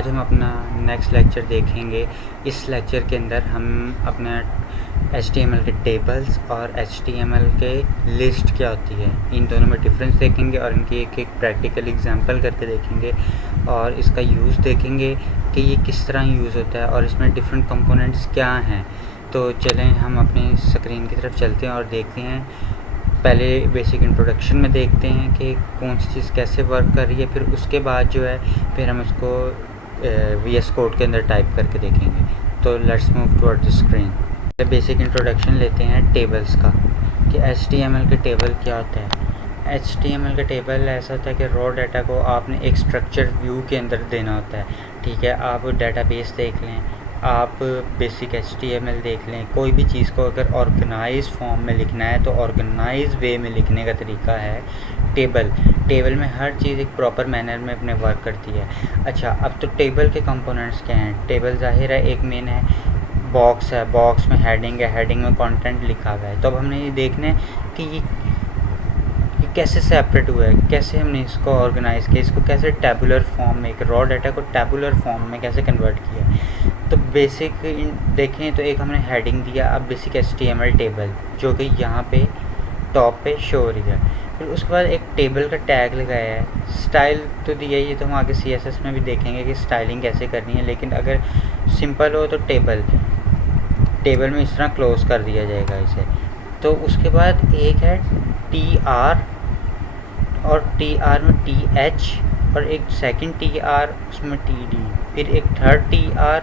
आज हम अपना नेक्स्ट लेक्चर देखेंगे। इस लेक्चर के अंदर हम अपना HTML के टेबल्स और HTML के लिस्ट क्या होती है, इन दोनों में डिफरेंस देखेंगे और इनकी एक प्रैक्टिकल एग्जांपल करके देखेंगे और इसका यूज़ देखेंगे कि ये किस तरह यूज़ होता है और इसमें डिफरेंट कंपोनेंट्स क्या हैं। तो चलें हम अपनी स्क्रीन की तरफ चलते हैं और देखते हैं। पहले बेसिक इंट्रोडक्शन में देखते हैं कि कौन सी चीज़ कैसे वर्क कर रही है, फिर उसके बाद जो है फिर हम उसको VS कोड के अंदर टाइप करके देखेंगे। तो let's move toward the screen. Basic introduction लेते हैं टेबल्स का कि HTML के टेबल क्या होता है। HTML का टेबल ऐसा होता है कि रॉ डाटा को आपने एक स्ट्रक्चर व्यू के अंदर देना होता है। ठीक है, आप डाटाबेस देख लें, आप बेसिक HTML देख लें, कोई भी चीज़ को अगर ऑर्गेनाइज फॉर्म में लिखना है तो ऑर्गेनाइज वे में लिखने का तरीका है टेबल में हर चीज़ एक प्रॉपर मैनर में अपने वर्क करती है। अच्छा, अब तो टेबल के कंपोनेंट्स क्या हैं। टेबल ज़ाहिर है एक मेन है, बॉक्स है, बॉक्स में हेडिंग है, हेडिंग में कंटेंट लिखा हुआ है। तो अब हमने ये देखना है कि ये कैसे सेपरेट हुआ है, कैसे हमने इसको ऑर्गेनाइज किया, इसको कैसे टैबुलर फॉर्म में, एक रॉ डाटा को टैबुलर फॉर्म में कैसे कन्वर्ट किया। तो बेसिक देखें तो एक हमने हेडिंग दिया, अब बेसिक HTML टेबल जो कि यहाँ पे टॉप पे शो हो रही है। फिर उसके बाद एक टेबल का टैग लगाया है, स्टाइल तो दिया ही है, तो हम आगे CSS में भी देखेंगे कि स्टाइलिंग कैसे करनी है। लेकिन अगर सिंपल हो तो टेबल में इस तरह क्लोज कर दिया जाएगा इसे। तो उसके बाद एक है TR और TR में TH और एक सेकंड TR उसमें TD, फिर एक थर्ड TR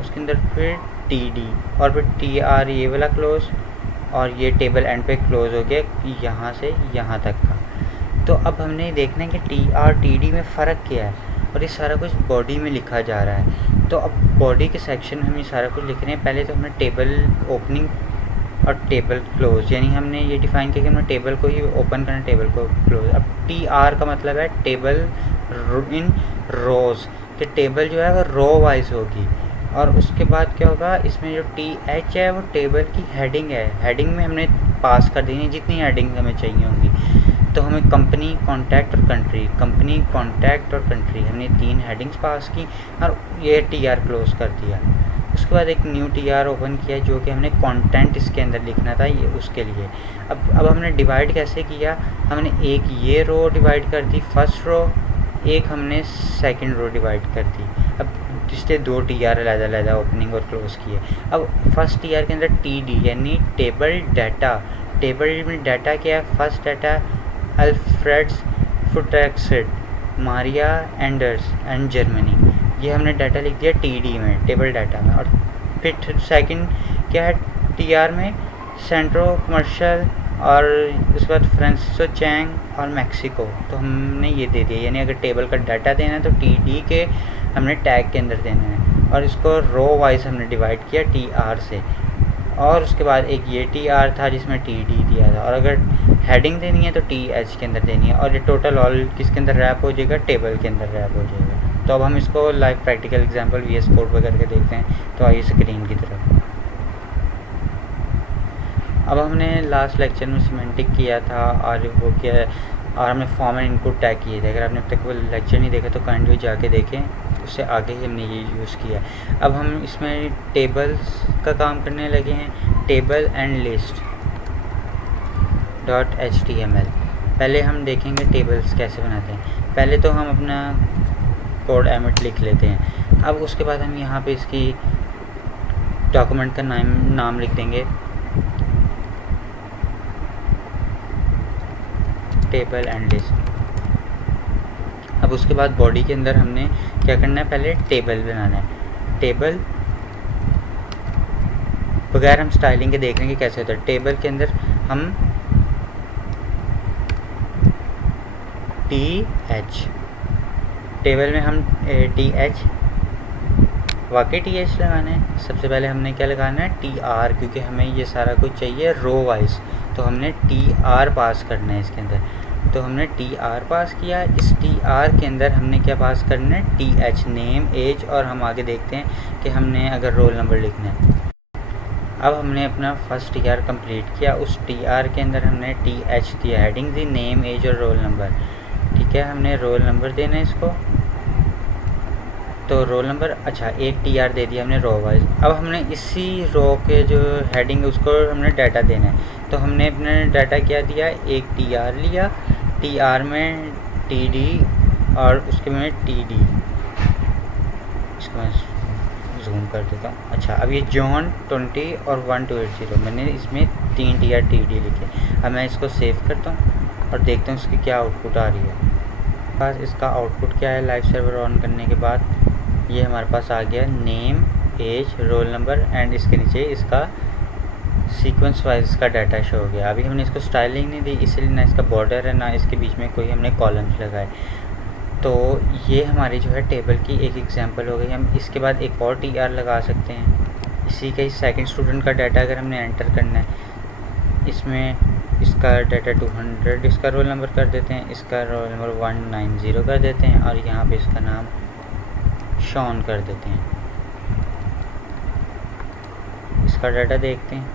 उसके अंदर फिर TD और फिर TR ये वाला क्लोज और ये टेबल एंड पे क्लोज हो गया यहाँ से यहाँ तक का। तो अब हमने देखना है कि TR TD में फ़र्क क्या है और ये सारा कुछ बॉडी में लिखा जा रहा है। तो अब बॉडी के सेक्शन में हम ये सारा कुछ लिख रहे हैं। पहले तो हमने टेबल ओपनिंग और टेबल क्लोज, यानी हमने ये डिफ़ाइन किया कि हमने टेबल को ही ओपन करना, टेबल को क्लोज। अब TR का मतलब है टेबल इन रोज़, कि टेबल जो है वो रो वाइज होगी। और उसके बाद क्या होगा, इसमें जो TH है वो टेबल की हेडिंग है, हेडिंग में हमने पास कर देनी है जितनी हेडिंग हमें चाहिए होंगी। तो हमें कंपनी, कॉन्टैक्ट और कंट्री, कंपनी, कॉन्टैक्ट और कंट्री, हमने 3 हेडिंग्स पास की और ये TR क्लोज कर दिया। उसके बाद एक न्यू TR ओपन किया जो कि हमने कंटेंट इसके अंदर लिखना था, ये उसके लिए। अब हमने डिवाइड कैसे किया, हमने एक ये रो डिवाइड कर दी फर्स्ट रो, एक हमने सेकंड रो डिवाइड कर दी। अब इसलिए 2 TR अलग-अलग ओपनिंग और क्लोज किए। अब फर्स्ट TR के अंदर TD यानी टेबल डाटा, टेबल में डाटा क्या है, first data Alfreds Futterkiste, Maria Anders and Germany, ये हमने डाटा लिख दिया TD में, टेबल डाटा में। और फिर सेकंड क्या है TR में, सेंट्रो कमर्शियल और उसके बाद फ्रांसिस्को चैंग और मैक्सिको। तो हमने ये दे दिया, यानी अगर टेबल का डाटा देना है तो TD के हमने टैग के अंदर देना है और इसको रो वाइज हमने डिवाइड किया TR से। और उसके बाद एक ये TR था जिसमें TD दिया था, और अगर हेडिंग देनी है तो TH के अंदर देनी है। और ये टोटल ऑल किसके अंदर रैप हो जाएगा, टेबल के अंदर रैप हो जाएगा। तो अब हम इसको live practical example VS code पर करके देखते हैं। तो आइए स्क्रीन की तरफ। अब हमने लास्ट लेक्चर में सिमेंटिक किया था और वो क्या है, और हमने फॉर्म एंड इनपुट टैग किए थे। अगर आपने अब तक वो लेक्चर नहीं देखा तो काइंडली जाके देखें, उससे आगे ही हमने ये यूज़ किया। अब हम इसमें टेबल्स का काम करने लगे हैं, टेबल एंड लिस्ट .html। पहले हम देखेंगे टेबल्स कैसे बनाते हैं। पहले तो हम अपना कोड एमिट लिख लेते हैं। अब उसके बाद हम यहाँ पे इसकी डॉक्यूमेंट का नाम लिख देंगे टेबल एंड लिस्ट। अब उसके बाद बॉडी के अंदर हमने क्या करना है, पहले टेबल बनाना है। टेबल बगैर हम स्टाइलिंग के देख रहे हैं कि कैसे होता है। टेबल के अंदर हम TH, टेबल में हम TH, वाकई TH लगाना है। सबसे पहले हमने क्या लगाना है, TR, क्योंकि हमें ये सारा कुछ चाहिए रो वाइज, तो हमने TR पास करना है इसके अंदर। तो हमने TR पास किया। इस TR के अंदर हमने क्या पास करना है, TH, नेम, एज, और हम आगे देखते हैं कि हमने अगर रोल नंबर लिखना है। अब हमने अपना फर्स्ट TR कंप्लीट किया। उस TR के अंदर हमने TH दिया, हेडिंग दी, नेम, एज और रोल नंबर। ठीक है, हमने रोल नंबर देना है इसको। तो रोल नंबर, अच्छा एक TR दे दिया हमने रो वाइज। अब हमने इसी रो के जो हेडिंग है उसको हमने डाटा देना है, तो हमने अपने डाटा क्या दिया, एक TR लिया, TR में TD और उसके में TD, इसको मैं जूम कर देता हूँ। अच्छा, अब ये जॉन 20 और 1280 मैंने इसमें 3 TR TD लिखे। अब मैं इसको सेव करता हूँ और देखता हूँ इसकी क्या आउटपुट आ रही है। पास इसका आउटपुट क्या है, लाइव सर्वर ऑन करने के बाद ये हमारे पास आ गया name, age, roll number and इसके नीचे इसका सीक्वेंस वाइज इसका डाटा शो हो गया। अभी हमने इसको स्टाइलिंग नहीं दी, इसलिए ना इसका बॉर्डर है ना इसके बीच में कोई हमने कॉलम्स लगाए। तो ये हमारी जो है टेबल की एक एग्जांपल हो गई। हम इसके बाद एक और TR लगा सकते हैं। इसी का सेकंड स्टूडेंट का डाटा अगर हमने एंटर करना है, इसमें इसका डाटा 200, इसका रोल नंबर कर देते हैं, इसका रोल नंबर 190 कर देते हैं और यहाँ पे इसका नाम शॉन कर देते हैं। इसका डाटा देखते हैं,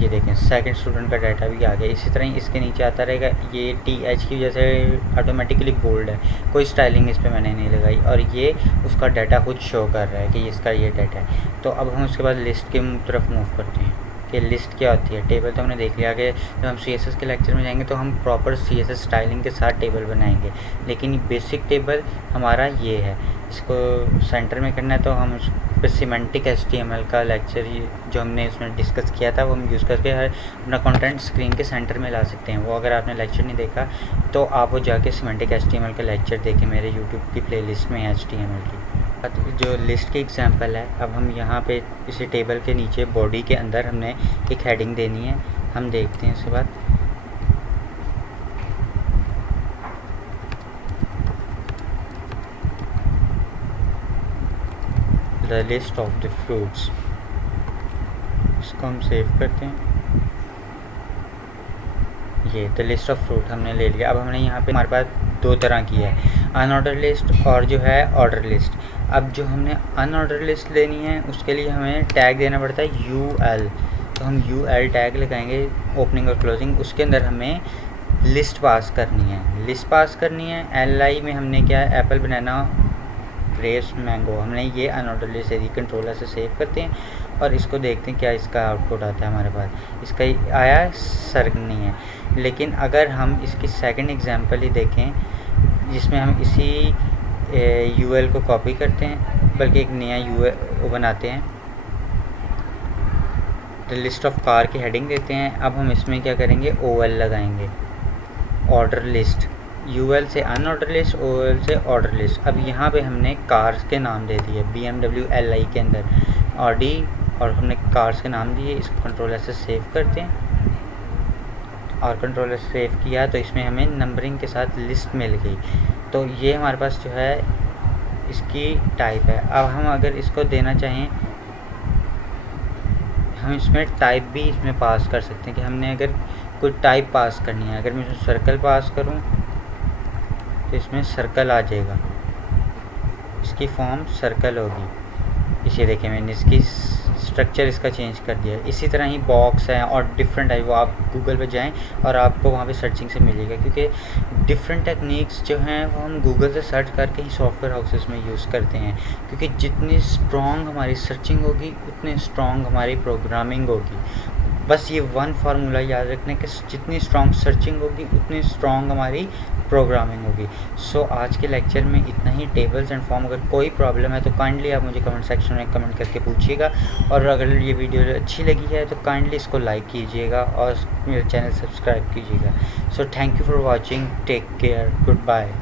ये देखें सेकंड स्टूडेंट का डाटा भी आ गया। इसी तरह ही इसके नीचे आता रहेगा। ये TH की वजह से ऑटोमेटिकली बोल्ड है, कोई स्टाइलिंग इस पर मैंने नहीं लगाई और ये उसका डाटा खुद शो कर रहा है कि इसका ये डाटा है। तो अब हम उसके बाद लिस्ट की तरफ मूव करते हैं कि लिस्ट क्या होती है। टेबल तो हमने देख लिया कि जब हम CSS के लेक्चर में जाएंगे तो हम प्रॉपर CSS स्टाइलिंग के साथ टेबल बनाएंगे, लेकिन बेसिक टेबल हमारा ये है। इसको सेंटर में करना है तो हम उस पर सिमेंटिक HTML का लेक्चर जो हमने उसमें डिस्कस किया था वो हम यूज़ करके हर अपना कंटेंट स्क्रीन के सेंटर में ला सकते हैं। वो अगर आपने लेक्चर नहीं देखा तो आप वो जाके सिमेंटिक HTML का लेक्चर देखें, मेरे यूट्यूब की प्लेलिस्ट में HTML की। जो लिस्ट की एग्जांपल है, अब हम यहाँ पे इसी टेबल के नीचे बॉडी के अंदर हमने एक हेडिंग देनी है। हम देखते हैं उसके बाद the list of the fruits, इसको हम सेव करते हैं। ये द लिस्ट ऑफ फ्रूट हमने ले लिया। अब हमने यहाँ पे हमारे पास दो तरह की है, अनऑर्डर लिस्ट और जो है ऑर्डर लिस्ट। अब जो हमने अनऑर्डर लिस्ट लेनी है उसके लिए हमें टैग देना पड़ता है UL, तो हम UL टैग लगाएंगे ओपनिंग और क्लोजिंग। उसके अंदर हमें लिस्ट पास करनी है, लिस्ट पास करनी है। LI में हमने क्या है, एप्पल, बनाना, ग्रेप्स, मैंगो, हमने ये अनऑर्डर लिस्ट दी। कंट्रोलर से सेव करते हैं और इसको देखते हैं क्या इसका आउटपुट आता है हमारे पास। इसका आया सर्क नहीं है, लेकिन अगर हम इसकी सेकंड एग्जांपल ही देखें जिसमें हम इसी UL को कॉपी करते हैं, बल्कि एक नया UL बनाते हैं, तो लिस्ट ऑफ कार की हेडिंग देते हैं। अब हम इसमें क्या करेंगे, OL लगाएंगे, ऑर्डर लिस्ट। UL से अनऑर्डर लिस्ट, OL से ऑर्डर लिस्ट। अब यहाँ पे हमने कार्स के नाम दे दिए, BMW LI के अंदर ऑडी, और हमने कार्स के नाम दिए। इसको कंट्रोलर से सेव करते हैं और कंट्रोलर से सेव किया तो इसमें हमें नंबरिंग के साथ लिस्ट मिल गई। तो ये हमारे पास जो है इसकी टाइप है। अब हम अगर इसको देना चाहें, हम इसमें टाइप भी इसमें पास कर सकते हैं कि हमने अगर कोई टाइप पास करनी है। अगर मैं इसमें सर्कल पास करूं तो इसमें सर्कल आ जाएगा, इसकी फॉर्म सर्कल होगी। इसे देखें, मैंने इसकी स्ट्रक्चर इसका चेंज कर दिया। इसी तरह ही बॉक्स है और डिफरेंट है, वो आप गूगल पे जाएं और आपको वहाँ पे सर्चिंग से मिलेगा, क्योंकि डिफरेंट टेक्निक्स जो हैं वो हम गूगल से सर्च करके ही सॉफ्टवेयर हाउसेस में यूज़ करते हैं। क्योंकि जितनी स्ट्रॉन्ग हमारी सर्चिंग होगी उतनी स्ट्रॉन्ग हमारी प्रोग्रामिंग होगी। बस ये वन फार्मूला याद रखना कि जितनी स्ट्रॉन्ग सर्चिंग होगी उतनी स्ट्रॉन्ग हमारी प्रोग्रामिंग होगी। सो आज के लेक्चर में इतना ही। टेबल्स एंड फॉर्म, अगर कोई प्रॉब्लम है तो काइंडली आप मुझे कमेंट सेक्शन में कमेंट करके पूछिएगा, और अगर ये वीडियो अच्छी लगी है तो काइंडली इसको लाइक कीजिएगा और मेरे चैनल सब्सक्राइब कीजिएगा। So thank you for watching, take care, good bye.